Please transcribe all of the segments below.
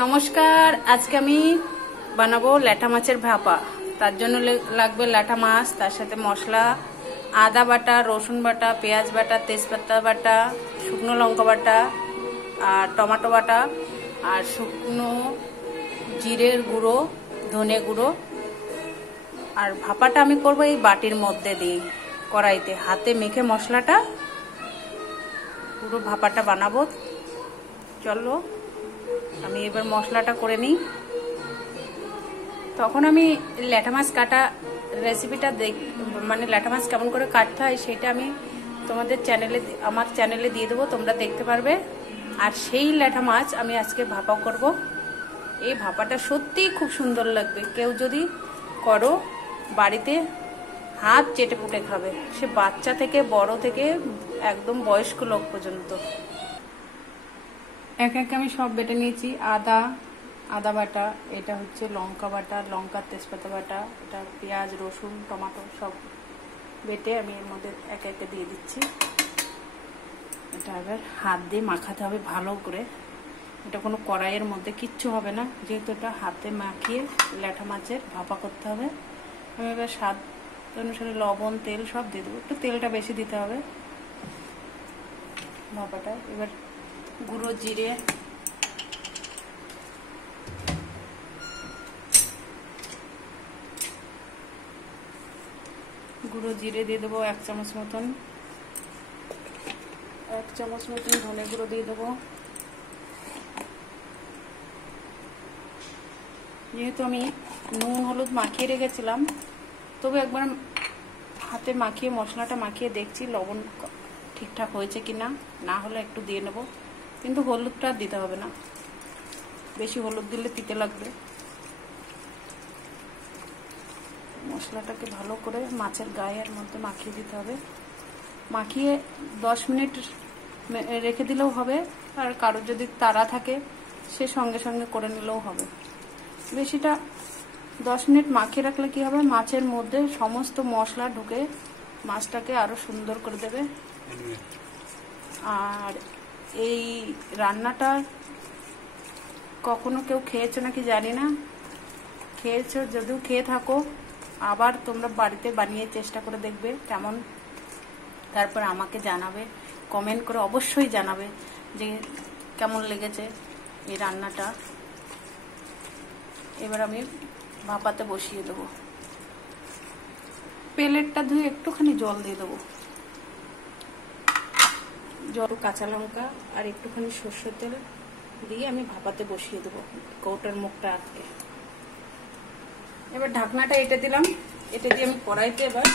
নমস্কার, আজকে আমি বানাবো ল্যাটা মাছের ভাপা। তার জন্য লাগবে ল্যাটা মাছ, তার সাথে মশলা, আদা বাটা, রসুন বাটা, পেঁয়াজ বাটা, তেজপাতা বাটা, শুকনো লঙ্কা বাটা আর টমেটো বাটা আর শুকনো জিরের গুঁড়ো, ধনে গুঁড়ো। আর ভাপাটা আমি করবো এই বাটির মধ্যে দিয়ে কড়াইতে হাতে মেখে মশলাটা পুরো ভাপাটা বানাবো। চলো আমি এবার মশলাটা করে নিই। তখন আমি ল্যাটা মাছ কাটা রেসিপিটা মানে ল্যাটা মাছ কেমন করে কাটতে হয় সেটা আমি তোমাদের আমার চ্যানেলে দিয়ে দেবো, তোমরা দেখতে পারবে। আর সেই ল্যাটা মাছ আমি আজকে ভাপা করব। এই ভাপাটা সত্যিই খুব সুন্দর লাগবে। কেউ যদি করো বাড়িতে হাত চেটে পুটে খাবে, সে বাচ্চা থেকে বড় থেকে একদম বয়স্ক লোক পর্যন্ত। এক এক আমি সব বেটে নিয়েছি। আদা বাটা, এটা হচ্ছে লঙ্কা বাটা, লঙ্কা তেজপাতা বাটা, এটা পেঁয়াজ রসুন টমেটো সব বেটে আমি এর মধ্যে এক একে দিয়ে দিচ্ছি। এটা এবার হাত দিয়ে মাখাতে হবে ভালো করে। এটা কোনো কড়াইয়ের মধ্যে কিচ্ছু হবে না, যেহেতু এটা হাতে মাখিয়ে ল্যাটা মাছের ভাপা করতে হবে। আমি এবার স্বাদ অনুসারে লবণ তেল সব দিয়ে দেবো। একটু তেলটা বেশি দিতে হবে ভাপাটা। এবার গুঁড়ো জিরে, দিয়ে দেবো 1 চামচ মতন। 1 চামচ মতন ধনে গুঁড়ো দিয়ে দেবো। যেহেতু আমি নুন হলুদ মাখিয়ে রেখেছিলাম, তবে একবার হাতে মাখিয়ে মশলাটা মাখিয়ে দেখছি লবণ ঠিকঠাক হয়েছে কিনা, না হলে একটু দিয়ে নেব। কিন্তু হলুদটা দিতে হবে না, বেশি হলুদ দিলে তিতে লাগবে। মশলাটাকে ভালো করে মাছের গায়ের মধ্যে মাখিয়ে দিতে হবে। মাখিয়ে 10 মিনিট রেখে দিলেও হবে। আর কারোর যদি তাড়া থাকে সে সঙ্গে সঙ্গে করে নিলেও হবে। বেশিটা 10 মিনিট মাখিয়ে রাখলে কি হবে, মাছের মধ্যে সমস্ত মশলা ঢুকে মাছটাকে আরো সুন্দর করে দেবে। আর এই রান্নাটা কখনো কেউ খেয়েছো নাকি জানি না, খেয়েছো যদিও খেয়ে থাকো আবার তোমরা বাড়িতে বানিয়ে চেষ্টা করে দেখবে কেমন। তারপর আমাকে জানাবে, কমেন্ট করে অবশ্যই জানাবে যে কেমন লেগেছে এই রান্নাটা। এবার আমি ভাপাতে বসিয়ে দেবো। প্লেটটা ধুয়ে একটুখানি জল দিয়ে দেবো। জল, কাঁচা লঙ্কা আর একটুখানি সর্ষের তেল দিয়ে আমি ভাপাতে বসিয়ে দেবো কৌটার মুখটা আটকে। এবার ঢাকনাটা এঁটে দিলাম। এঁটে দিয়ে আমি কড়াইতে এবার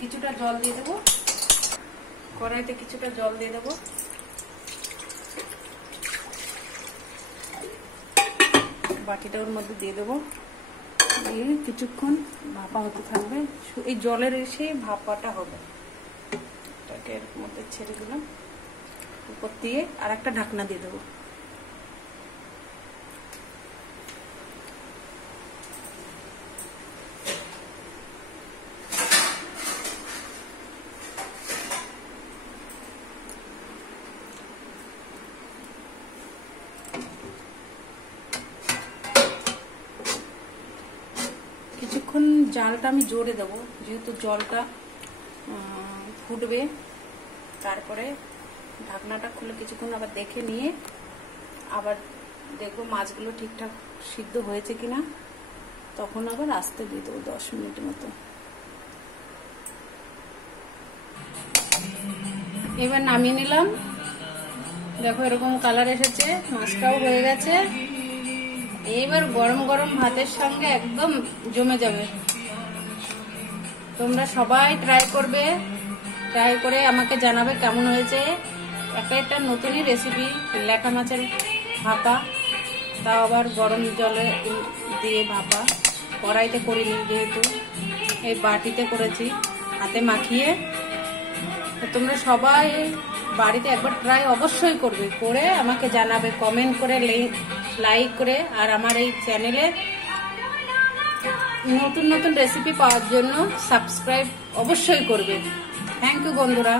কিছুটা জল দিয়ে দেবো। কড়াইতে কিছুটা জল দিয়ে দেবো। বাকিটা ওর মধ্যে দিয়ে দেবো। দিয়ে কিছুক্ষণ ভাপা হতে থাকবে। এই জলের এসে ভাপাটা হবে। এটাকে এর মধ্যে ছেড়ে দিলাম। উপর দিয়ে আর একটা ঢাকনা দিয়ে দেবো। কিছুক্ষণ জালটা আমি জোরে দেবো, যেহেতু জলটা ফুটবে। তারপরে ঢাকনাটা খুলে কিছুক্ষণ আবার দেখে নিয়ে আবার দেখবো মাছগুলো ঠিকঠাক সিদ্ধ হয়েছে কিনা, তখন আবার আস্তে দিয়ে দেবো 10 মিনিট মতো। এবার নামিয়ে নিলাম। দেখো এরকম কালার এসেছে, মাছটাও হয়ে গেছে। এবার গরম গরম ভাতের সঙ্গে একদম জমে যাবে। তোমরা সবাই ট্রাই করবে, ট্রাই করে আমাকে জানাবে কেমন হয়েছে। একটা নতুনই রেসিপি ল্যাটা মাছের ভাপা, তাও আবার গরম জলে দিয়ে ভাপা। কড়াইতে করিনি, যেহেতু এই বাটিতে করেছি হাতে মাখিয়ে। তোমরা সবাই বাড়িতে একবার ট্রাই অবশ্যই করবে, করে আমাকে জানাবে কমেন্ট করে, লাইক করে। আর আমার এই চ্যানেলে নতুন নতুন রেসিপি পাওয়ার জন্য সাবস্ক্রাইব অবশ্যই করবে। থ্যাংক ইউ বন্ধুরা।